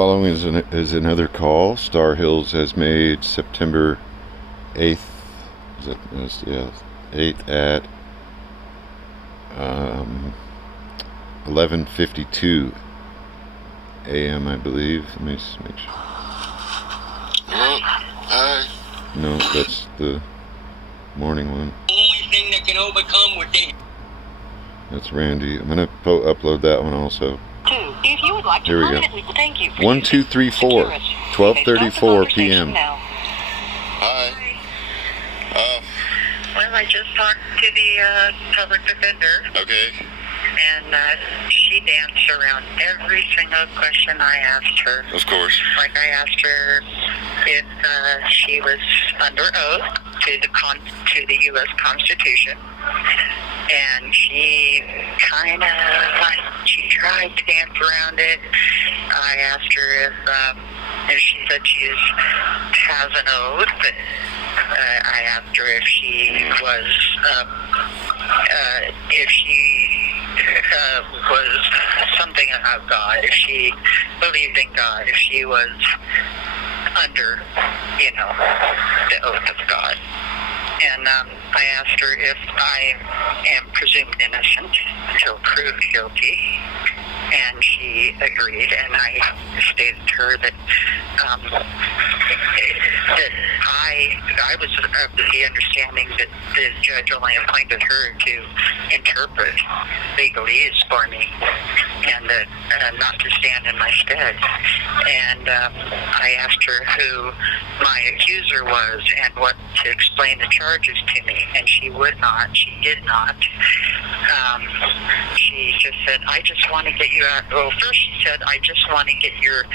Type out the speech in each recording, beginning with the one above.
following is another call. Star Hills has made September 8th. Is it? Yeah, 8th at 11:52 a.m. I believe. Let me just make sure. Hi. No, that's the morning one. Only thing that can overcome what they. That's Randy. I'm gonna upload that one also. If you would like to Here we go. permanently thank you for 1, 2, 3, 4. 12:34 p.m. Hi. Well, I just talked to the public defender, Okay. and she danced around every single question I asked her. Of course. Like I asked her if she was under oath to the U.S. Constitution, and she kind of she tried to dance around it. I asked her if she said she has an oath, but I asked her if she was was something about God, if she believed in God, if she was under, the oath of God. And I asked her if I am presumed innocent until proved guilty, and she agreed. And I stated to her that I was of the understanding that the judge only appointed her to interpret legalese for me, and not to stand in my stead. And I asked her who my accuser was and what to explain the charges to me, and she would not. She did not. She just said, I just want to get you out. Well, first she said, I just want to get your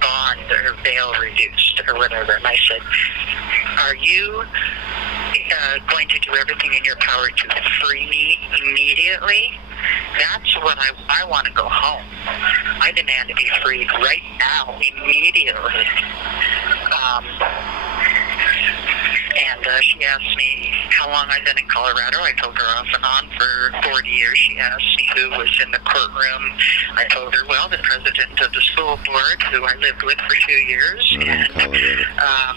bond or bail reduced or whatever. And I said, are you going to do everything in your power to free me immediately? That's what I want to go home. I demand to be freed right now, immediately. And she asked me how long I've been in Colorado. I told her off and on for 40 years. She asked me who was in the courtroom. I told her, well, the president of the school board, who I lived with for 2 years, and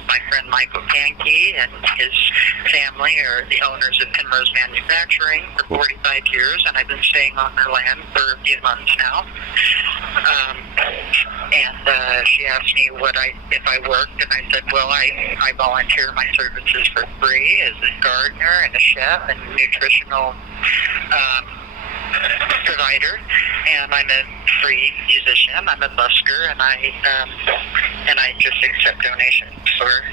my friend Michael Pankey and his family are the owners of Penrose Manufacturing for 45 years, and I've been staying on their land for a few months now. And she asked me if I worked, and I said, well, I volunteer my services for free as a gardener and a chef and nutritional provider, and I'm a free musician. I'm a busker, and I just accept donations for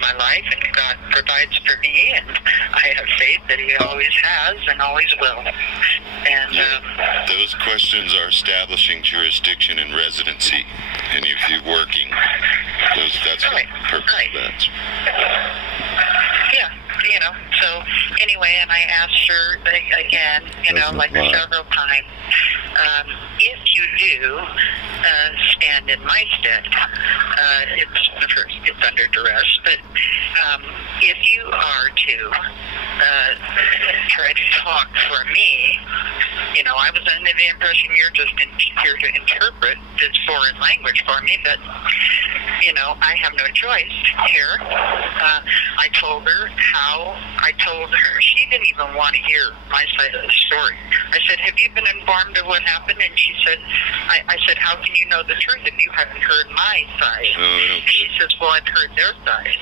my life, and God provides for me, and I have faith that He always has and always will. And those questions are establishing jurisdiction and residency, and if you're working, that's right, what purpose right. of that. Yeah, so anyway, and I asked her again, like several times, if you do stand in my stead, it's under duress, but if you are to try to talk for me, I was under the impression you're just here to interpret this foreign language for me, but I have no choice here. I told her, she didn't even want to hear my side of the story. I said, have you been informed of what happened? And she said, I said, how can you know the truth if you haven't heard my side? And she says, well, I've heard their side.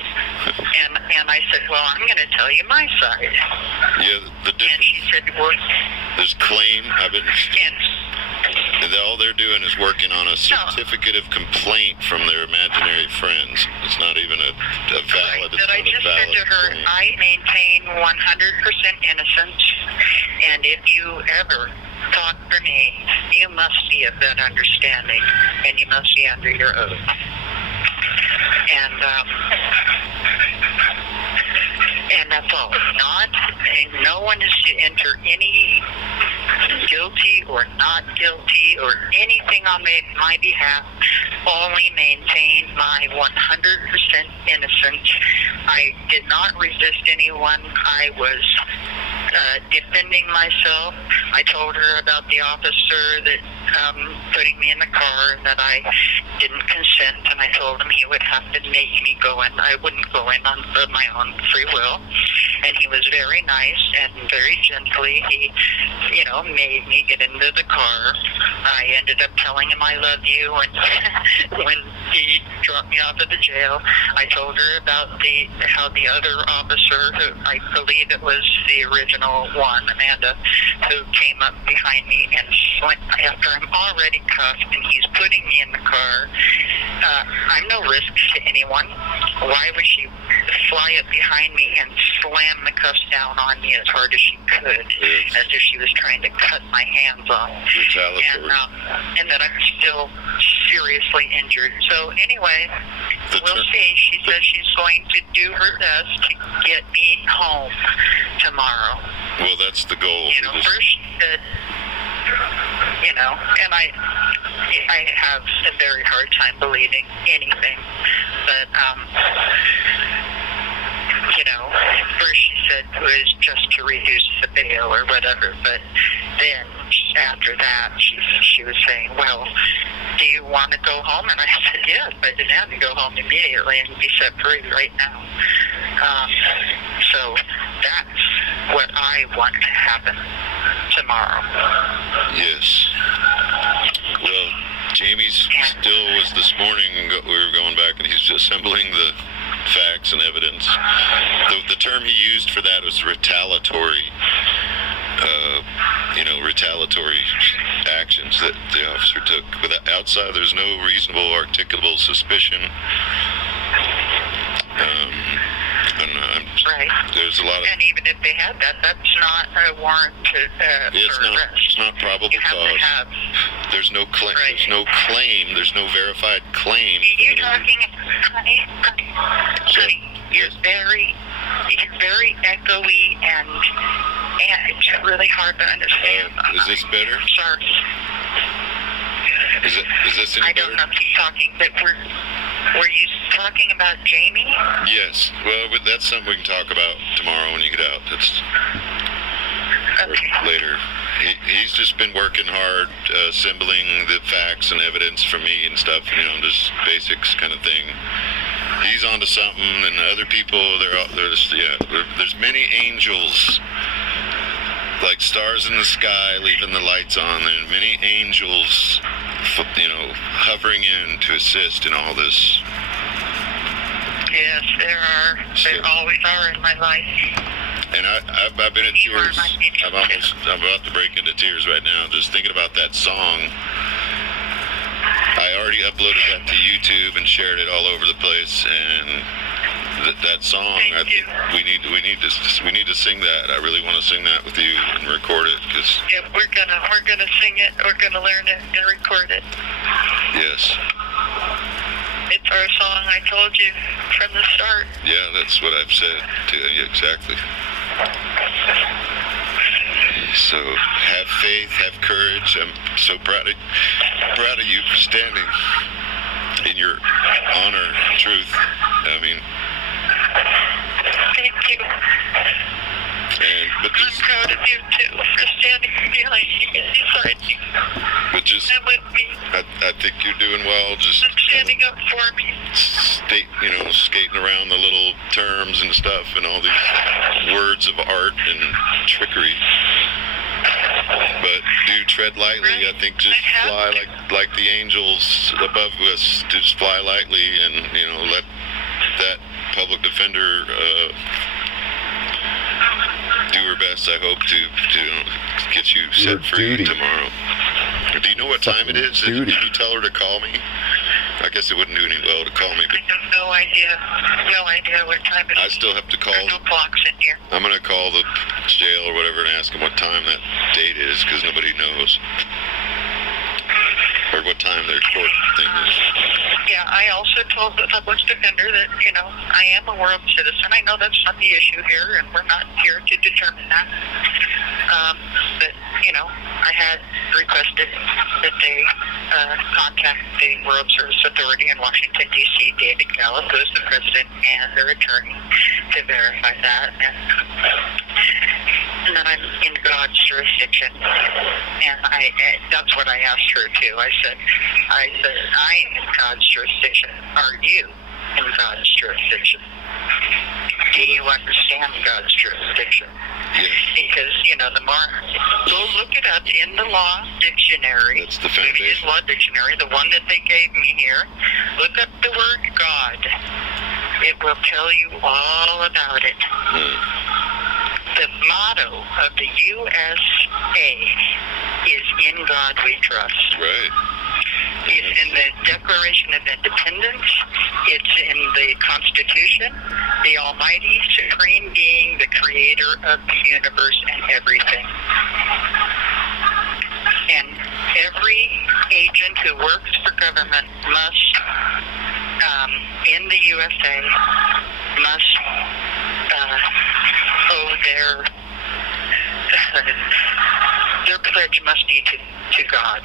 And I said, well, I'm going to tell you my side. Yeah, the difference. And she said, well, there's claim. And all they're doing is working on a certificate of complaint from their imaginary friends. It's not even a valid. But I just said to her, claim. I maintain 100% innocence, and if you ever talk for me, you must be of that understanding, and you must be under your oath. And that's all. No one is to enter any guilty or not guilty or anything on my behalf. Only maintain my 100% innocence. I did not resist anyone. I was defending myself. I told her about the officer that putting me in the car, and that I didn't consent, and I told him he would have to make me go in. I wouldn't go in on my own free will. And he was very nice, and very gently he, made me get into the car. I ended up telling him I love you, and when he dropped me off at the jail, I told her about how the other officer, who I believe it was the original one, Amanda, who came up behind me and after I'm already cuffed and he's putting me in the car. I'm no risk to anyone. Why would she fly up behind me and slam the cuffs down on me as hard as she could, as if she was trying to cut my hands off? And that I'm still seriously injured. So anyway, we'll see. She says she's going to do her best to get me home tomorrow. Well, that's the goal. First she said, and I have a very hard time believing anything, but first she said it was just to reduce the bail or whatever, but then after that she was saying, well, do you want to go home? And I said, yes, I didn't have to go home immediately and be set free right now. So that's what I want to happen tomorrow. Yes. Well, Jamie's still was this morning, we were going back, and he's assembling the facts and evidence. The term he used for that was retaliatory actions that the officer took. Outside, there's no reasonable articulable suspicion. Right. There's a lot of... And even if they had that, that's not a warrant for arrest. It's not probable cause. There's no claim. Right. There's no claim. There's no verified claim. You're talking, honey, you're very echoey, and it's really hard to understand. Is this better? Sorry. Is this any better? I don't know if he's talking, but were you talking about Jamie? Yes. Well, that's something we can talk about tomorrow when you get out. That's later. He's just been working hard, assembling the facts and evidence from me and stuff, just basics kind of thing. He's onto something, and other people, there's many angels, like stars in the sky, leaving the lights on. There's many angels, hovering in to assist in all this. Yes, there are. There always are in my life. And I've been in tears. I'm about to break into tears right now, just thinking about that song. I already uploaded that to YouTube and shared it all over the place, and that song, I think we need to sing that. I really want to sing that with you and record it, because we're gonna sing it. We're gonna learn it and record it. Yes. It's our song. I told you from the start. Yeah, that's what I've said to you, exactly. So have faith, have courage. I'm so proud of you for standing in your honor and truth. I mean, thank you. I'm proud of you too for standing behind me and beside me. And with me. I think you're doing well. Just standing up for me. Skating around the little terms and stuff and all these words of art and trickery. But do tread lightly. Right. I think just fly like the angels above us. Just fly lightly, and let that public defender do her best. I hope to get you set free tomorrow. Do you know what time it is? Did you tell her to call me? I guess it wouldn't do any well to call me. But I have no idea what time it is. I still have to call. There's no clocks in here. I'm going to call the jail or whatever and ask them what time that date is, because nobody knows. Or what time their court thing is. Yeah, I also told the public defender that, I am a world citizen. I know that's not the issue here, and we're not here to determine that. But, I had requested that they contact the World Service Authority in Washington, D.C., David Gallup, who is the president, and their attorney, to verify that, and that I'm in God's jurisdiction. And that's what I asked her too. I said, I am in God's jurisdiction. Are you in God's jurisdiction? Do you understand God's jurisdiction? Yes. Because, the more, go look it up in the law dictionary. That's the Maybe it's foundation. law dictionary, the one that they gave me here. Look up the word God. It will tell you all about it. The motto of the USA is "In God We Trust." Right. It's in the Declaration of Independence. It's in the Constitution. The Almighty Supreme Being, the Creator of the universe and everything. And every agent who works for government must, in the USA, must owe their pledge must be to God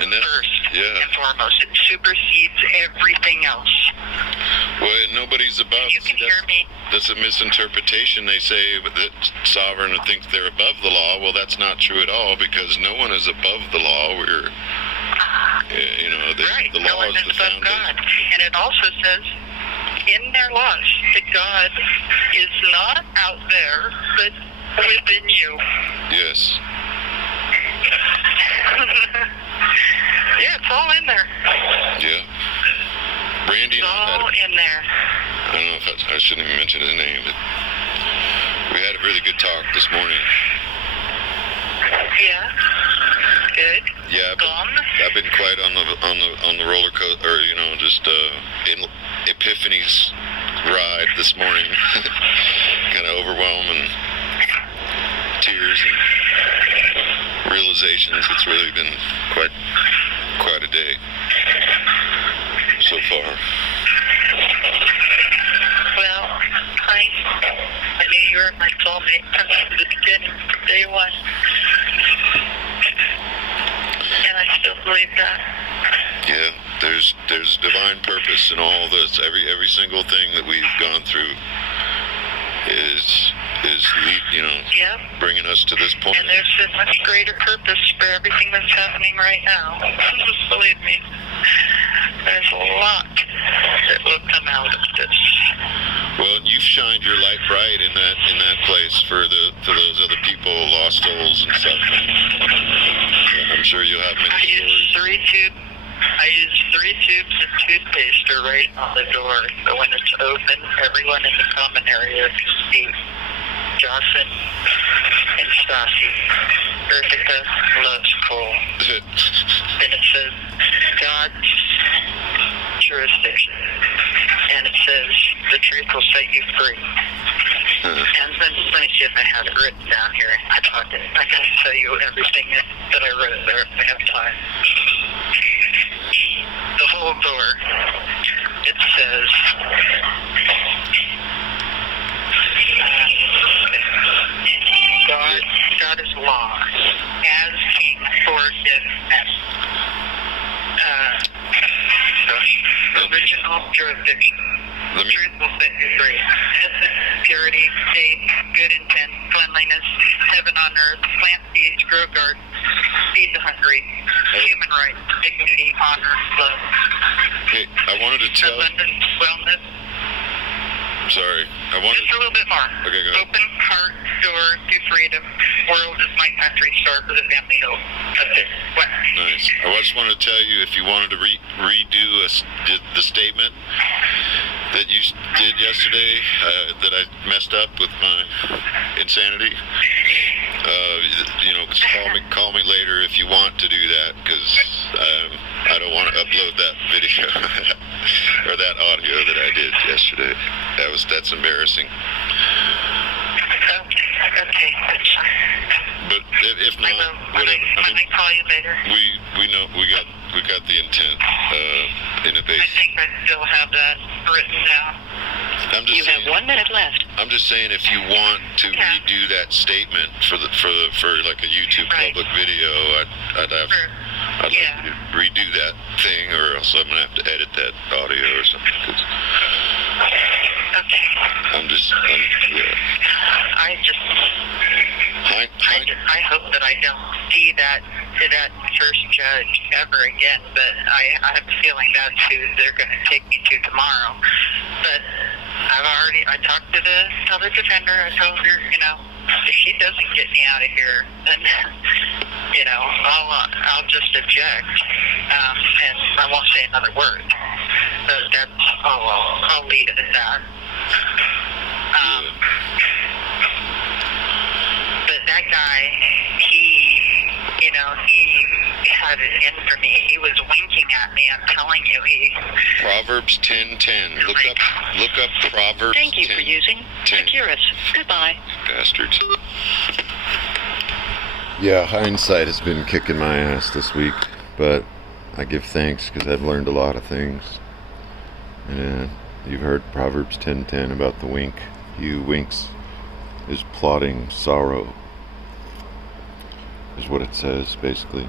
And that's, first yeah. and foremost. It supersedes everything else. Well, and nobody's above. You can hear me. That's a misinterpretation. They say that sovereign thinks they're above the law. Well, that's not true at all, because no one is above the law. We're, Right. the No law one is is the above foundation. God. And it also says in their laws that God is not out there, but within you. Yes. Yeah, it's all in there. Yeah. Randy It's and I all in there. I don't know if I shouldn't even mention his name, but we had a really good talk this morning. Yeah. Good. Yeah, I've been quite on the roller coaster, or just in Epiphany's ride this morning. Kind of overwhelming tears and realizations. It's really been quite a day so far. Well, I knew you were my soulmate from the beginning, from day one. And I still believe that. Yeah, there's divine purpose in all this. Every single thing that we've gone through is Yeah. bringing us to this point. And there's a much greater purpose for everything that's happening right now. Believe me. There's a lot that will come out of this. Well, you've shined your light bright in that place for those other people, lost souls and stuff. I'm sure you'll have many stories. I use 3 tubes of toothpaste are right on the door. So when it's open, everyone in the common area can see. Jocelyn and Stassi. Ursula loves Cole. And it says God's jurisdiction. And it says the truth will set you free. And then let me see if I have it written down here. I gotta tell you everything that I wrote there if I have time. The whole door, it says God is law, as king forgiveness. Original jurisdiction. The truth will set you free. Innocence, purity, faith, good intent, cleanliness, heaven on earth, plant seeds, grow gardens, feed the hungry, human rights, dignity, honor, love. Hey, I wanted to tell. Abundance, wellness. Sorry, I wanted. Just a little bit more. Okay, go ahead. Open heart, door to freedom. World is my country. Start with a family hope. That's it. What? Nice. I just wanted to tell you, if you wanted to redo the statement that you did yesterday, that I messed up with my insanity, just call me later if you want to do that, because I don't want to upload that video or that audio that I did yesterday. That's embarrassing. Okay, that's fine. But if not, When I call you later. we know we got the intent in a base. I think I still have that written down. I'm just You saying, have 1 minute left. I'm just saying, if you want to Yeah. redo that statement for like a YouTube Right. public video, I'd like to redo that thing, or else I'm gonna have to edit that audio or something. 'Cause Okay. Yeah. I hope that I don't see that first judge ever again, but I have a feeling that's who they're going to take me to tomorrow. But I talked to the other defender. I told her, if she doesn't get me out of here, then, I'll just object, and I won't say another word. But I'll leave it at that. But that guy, he had it in for me. He was winking at me. I'm telling you, Proverbs 10:10. Look up Proverbs. Thank you for using 10. Securus. Goodbye. Bastards. Yeah, hindsight has been kicking my ass this week, but I give thanks because I've learned a lot of things. And you've heard Proverbs 10:10 about the wink. He who winks is plotting sorrow, is what it says, basically.